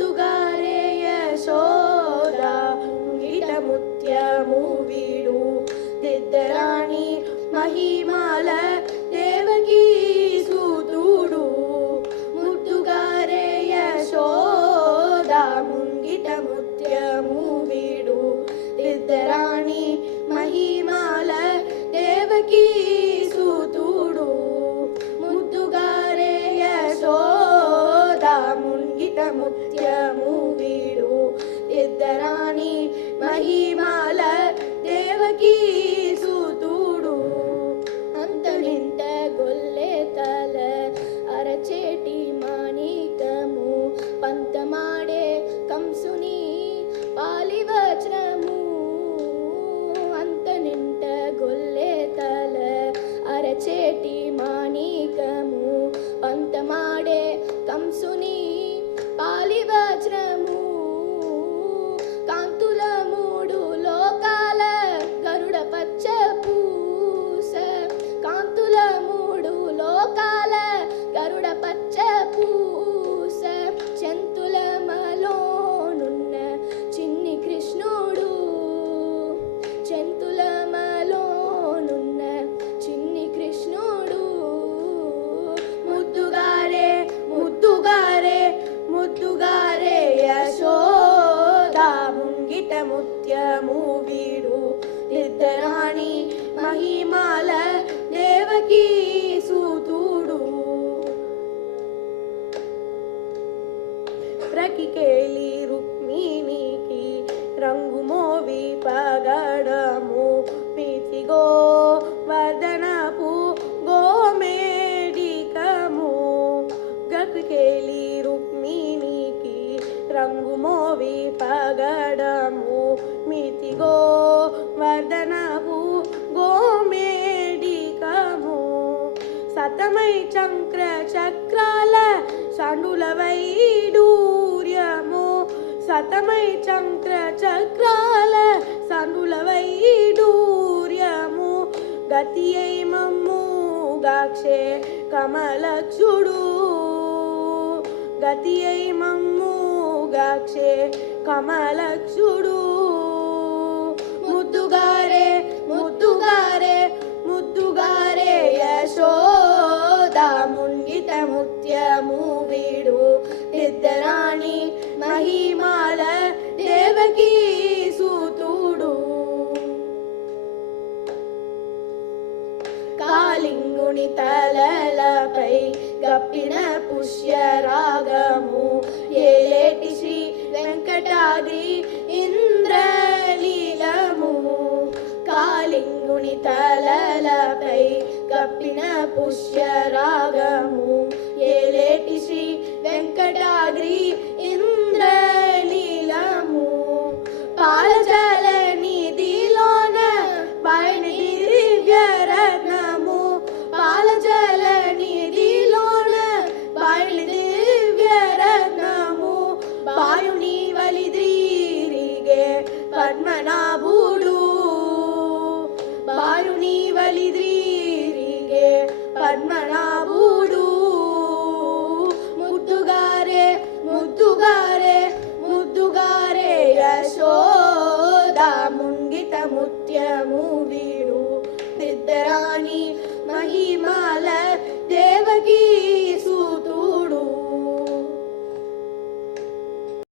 ముద్దుగారే యశోద ముంగిట ముత్యము వీడు దిద్దరాణి మహిమాల దేవకీ సూతుడు ముద్దుగారే యశోద ముంగిట ముత్యము వీడు దిద్దరాణి మహిమాల దేవకీ సూతుడు ముద్దుగారే యశోద ముంగిట ముత్యము వీడు దిద్దరాణి మహిమాల దేవకీ సూతుడు అంతలింత గొల్లె తల అరచేటి మాణికము పంతమాడే కంసుని పాలివజ్రము అంతనింట గొల్లె తల అరచేటి మాణికము పంతమాడే కంసుని పాలివజ్రము కాంతుల మూడు లోకాల గరుడ పచ్చ పూస కాంతుల మూడు లోకాల గరుడ పచ్చ పూస చెంతుల మలోనున్న చిన్ని కృష్ణుడు చెంతుల మలోనున్న చిన్ని కృష్ణుడు ముద్దుగారే ముద్దుగారే ముద్దుగారే యశోద ముంగిట ముత్యము వీడు దిద్దరాణి మహిమాల దేవకీ సూతుడు ప్రకికేలి రుక్మిణికి రంగు మోవి పగడము పీతిగో వర్ధనపు గోమేడికము ప్రకికేలి రుక్మిణికి రంగు మోవి పగడము మితిగో వర్ధనపు గోమేడికము సతమై చక్ర చక్రాల సండుల వైడూర్యము సతమై చక్ర చక్రాల సండుల వైడూర్యము గతి అయి మమ్ము గాక్షే కమలక్షుడు గతి అయి మమ్ము గాక్షే కమలక్షుడు ముద్దుగారే ముద్దుగారే ముద్దుగారే యశోద ముంగిట ముత్యము వీడు దిద్దరాణి మహిమాల దేవకీ సూతుడు కాలింగుని తలలపై గప్పిన పుష్యరాగము ఏలేటి శ్రీ వెంకటాద్రి ఇంద్రలీలము కాలింగుని తలలపై గప్పిన పుష్యరాగము